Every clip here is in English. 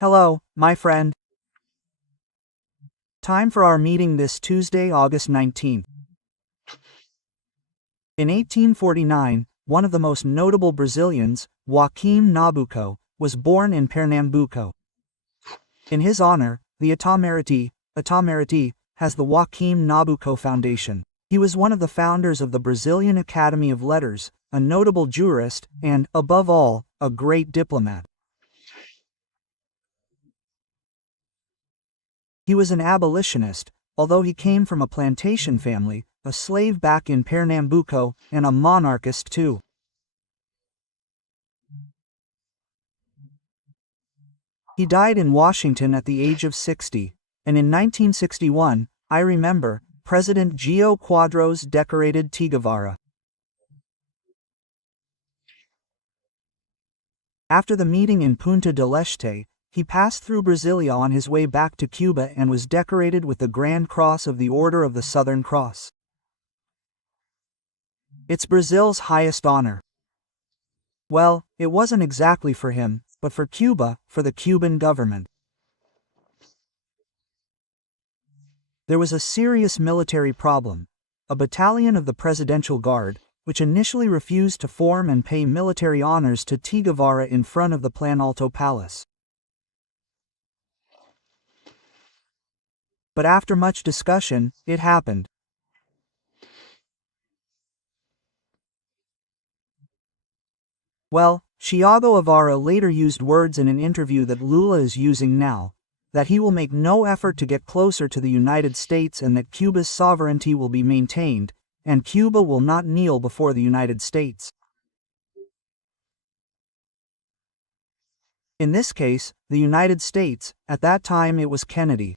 Hello, my friend. Time for our meeting this Tuesday, August 19th. In 1849, one of the most notable Brazilians, Joaquim Nabuco, was born in Pernambuco. In his honor, the Itamaraty has the Joaquim Nabuco Foundation. He was one of the founders of the Brazilian Academy of Letters, a notable jurist, and, above all, a great diplomat. He was an abolitionist, although he came from a plantation family, a slave back in Pernambuco, and a monarchist too. He died in Washington at the age of 60, and in 1961, I remember, President Gio Quadros decorated Che Guevara. After the meeting in Punta del Este, he passed through Brasilia on his way back to Cuba and was decorated with the Grand Cross of the Order of the Southern Cross. It's Brazil's highest honor. Well, it wasn't exactly for him, but for Cuba, for the Cuban government. There was a serious military problem. A battalion of the Presidential Guard, which initially refused to form and pay military honors to Che Guevara in front of the Planalto Palace. But after much discussion, it happened. Well, Che Guevara later used words in an interview that Lula is using now, that he will make no effort to get closer to the United States and that Cuba's sovereignty will be maintained, and Cuba will not kneel before the United States. In this case, the United States, at that time it was Kennedy.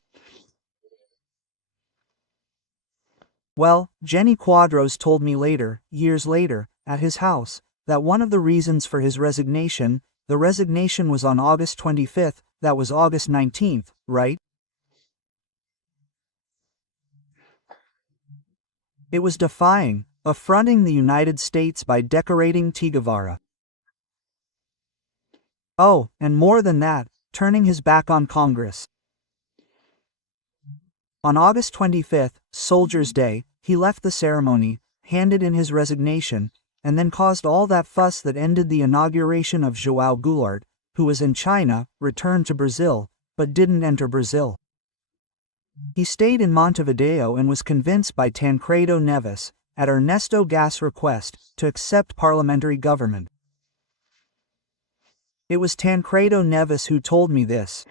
Well, Jenny Quadros told me later, years later, at his house, that one of the reasons for his resignation, the resignation was on August 25th, that was August 19th, right? It was affronting the United States by decorating Che Guevara. Oh, and more than that, turning his back on Congress. On August 25th, Soldiers' Day, he left the ceremony, handed in his resignation, and then caused all that fuss that ended the inauguration of João Goulart, who was in China, returned to Brazil, but didn't enter Brazil. He stayed in Montevideo and was convinced by Tancredo Neves, at Ernesto Gas' request, to accept parliamentary government. It was Tancredo Neves who told me this.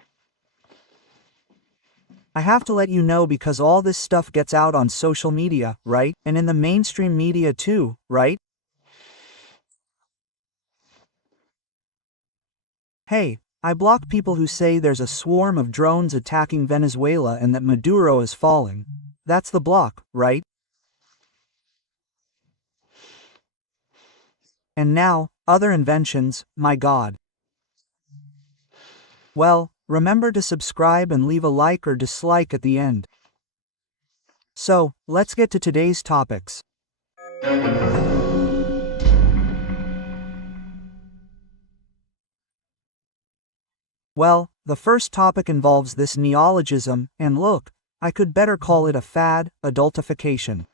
I have to let you know because all this stuff gets out on social media, right? And in the mainstream media too, right? Hey, I block people who say there's a swarm of drones attacking Venezuela and that Maduro is falling. That's the block, right? And now, other inventions, my God. Well, remember to subscribe and leave a like or dislike at the end. So, let's get to today's topics. Well, the first topic involves this neologism, and look, I could better call it a fad, adultification.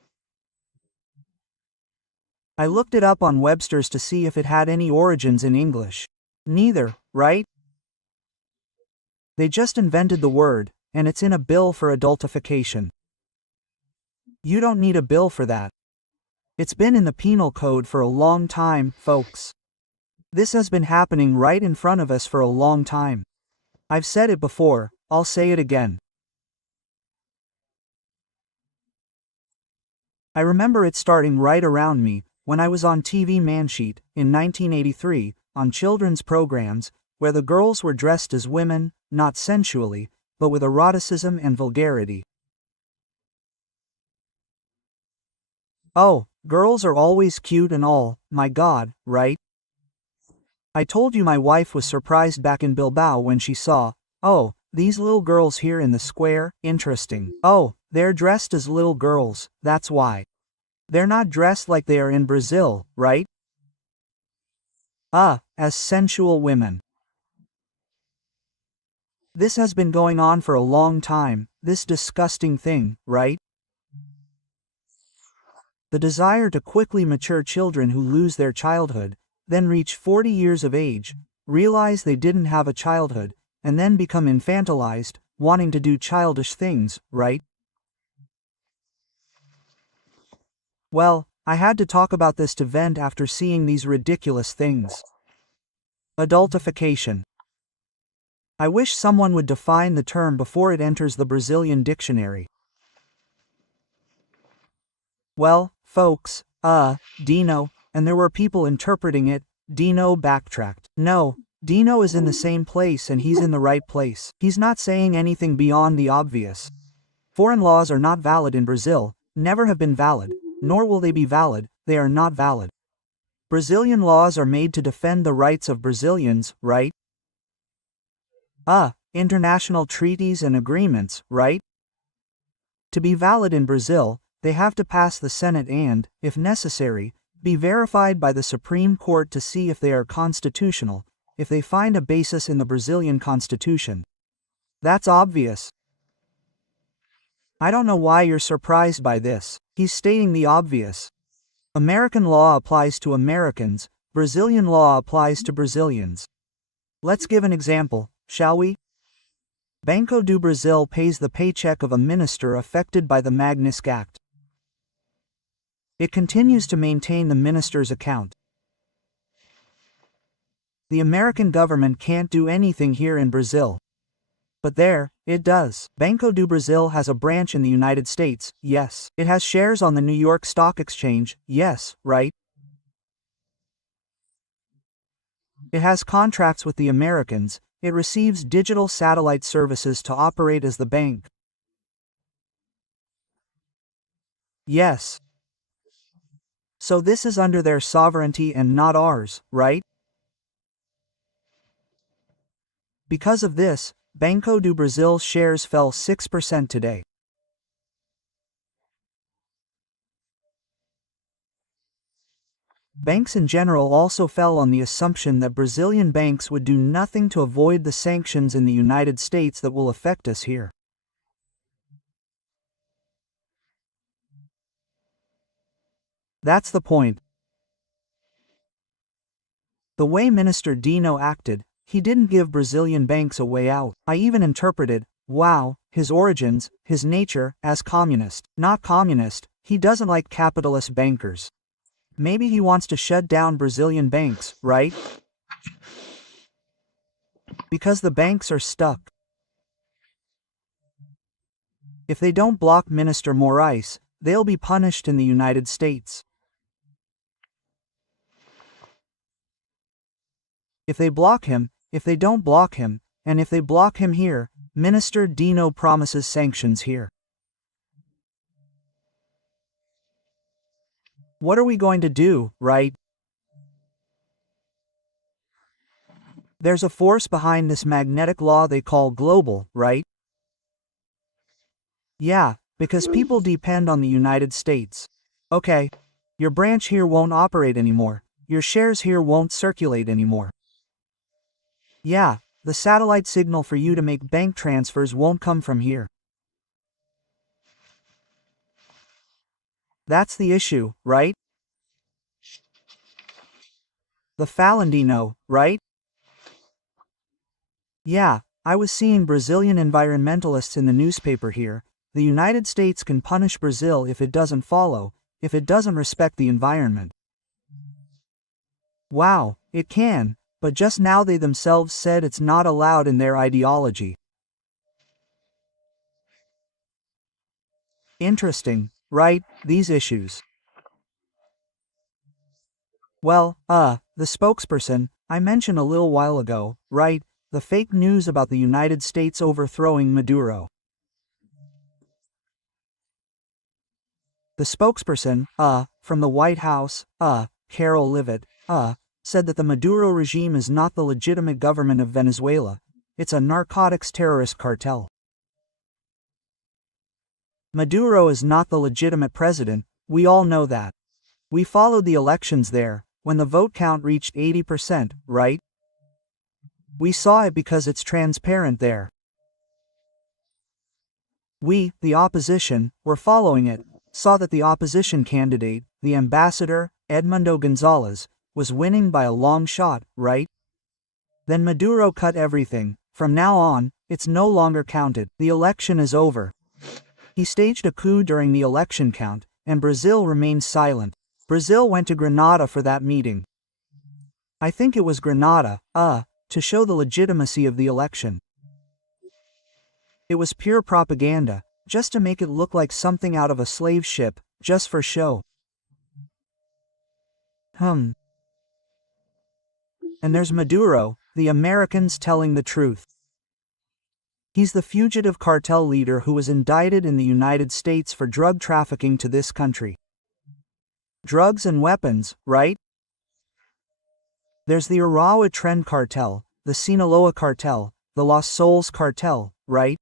I looked it up on Webster's to see if it had any origins in English. Neither, right? They just invented the word, and it's in a bill for adultification. You don't need a bill for that. It's been in the penal code for a long time, folks. This has been happening right in front of us for a long time. I've said it before, I'll say it again. I remember it starting right around me, when I was on TV Mansheet, in 1983, on children's programs, where the girls were dressed as women, not sensually, but with eroticism and vulgarity. Oh, girls are always cute and all, my God, right? I told you my wife was surprised back in Bilbao when she saw, oh, these little girls here in the square, interesting. Oh, they're dressed as little girls, that's why. They're not dressed like they are in Brazil, right? As sensual women. This has been going on for a long time, this disgusting thing, right? The desire to quickly mature children who lose their childhood, then reach 40 years of age, realize they didn't have a childhood, and then become infantilized, wanting to do childish things, right? Well, I had to talk about this to vent after seeing these ridiculous things. Adultification. I wish someone would define the term before it enters the Brazilian dictionary. Well, folks, Dino, and there were people interpreting it, Dino backtracked. No, Dino is in the same place and he's in the right place. He's not saying anything beyond the obvious. Foreign laws are not valid in Brazil, never have been valid, nor will they be valid, they are not valid. Brazilian laws are made to defend the rights of Brazilians, right? International treaties and agreements, right? To be valid in Brazil, they have to pass the Senate and, if necessary, be verified by the Supreme Court to see if they are constitutional, if they find a basis in the Brazilian Constitution. That's obvious. I don't know why you're surprised by this. He's stating the obvious. American law applies to Americans, Brazilian law applies to Brazilians. Let's give an example, shall we? Banco do Brasil pays the paycheck of a minister affected by the Magnitsky Act. It continues to maintain the minister's account. The American government can't do anything here in Brazil. But there, it does. Banco do Brasil has a branch in the United States, yes. It has shares on the New York Stock Exchange, yes, right? It has contracts with the Americans, it receives digital satellite services to operate as the bank. Yes. So this is under their sovereignty and not ours, right? Because of this, Banco do Brasil's shares fell 6% today. Banks in general also fell on the assumption that Brazilian banks would do nothing to avoid the sanctions in the United States that will affect us here. That's the point. The way Minister Dino acted, he didn't give Brazilian banks a way out. I even interpreted, wow, his origins, his nature, as communist. Not communist, he doesn't like capitalist bankers. Maybe he wants to shut down Brazilian banks, right? Because the banks are stuck. If they don't block Minister Moraes, they'll be punished in the United States. If they block him, if they don't block him, and if they block him here, Minister Dino promises sanctions here. What are we going to do, right? There's a force behind this magnetic law they call global, right? Yeah, because people depend on the United States. Okay, your branch here won't operate anymore, your shares here won't circulate anymore. Yeah, the satellite signal for you to make bank transfers won't come from here. That's the issue, right? The Falandino, right? Yeah, I was seeing Brazilian environmentalists in the newspaper here. The United States can punish Brazil if it doesn't follow, if it doesn't respect the environment. Wow, it can, but just now they themselves said it's not allowed in their ideology. Interesting, right, these issues. Well, the spokesperson, I mentioned a little while ago, right, the fake news about the United States overthrowing Maduro. The spokesperson, from the White House, Carol Levitt, said that the Maduro regime is not the legitimate government of Venezuela, it's a narcotics terrorist cartel. Maduro is not the legitimate president, we all know that. We followed the elections there, when the vote count reached 80%, right? We saw it because it's transparent there. We, the opposition, were following it, saw that the opposition candidate, the ambassador, Edmundo Gonzalez, was winning by a long shot, right? Then Maduro cut everything. From now on, it's no longer counted. The election is over. He staged a coup during the election count, and Brazil remained silent. Brazil went to Grenada for that meeting. I think it was Grenada, to show the legitimacy of the election. It was pure propaganda, just to make it look like something out of a slave ship, just for show. And there's Maduro, the Americans telling the truth. He's the fugitive cartel leader who was indicted in the United States for drug trafficking to this country. Drugs and weapons, right? There's the Arawa Trend cartel, the Sinaloa cartel, the Los Sols cartel, right?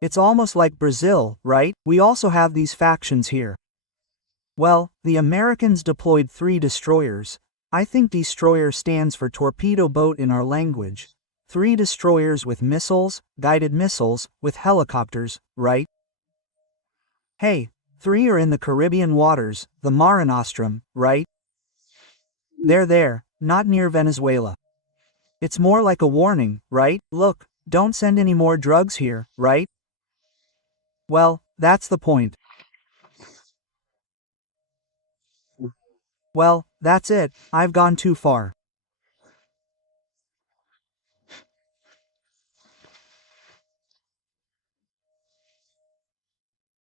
It's almost like Brazil, right? We also have these factions here. Well, the Americans deployed 3 destroyers. I think destroyer stands for torpedo boat in our language. 3 destroyers with missiles, guided missiles, with helicopters, right? Hey, 3 are in the Caribbean waters, the Mare Nostrum, right? They're there, not near Venezuela. It's more like a warning, right? Look, don't send any more drugs here, right? Well, that's the point. Well, that's it, I've gone too far.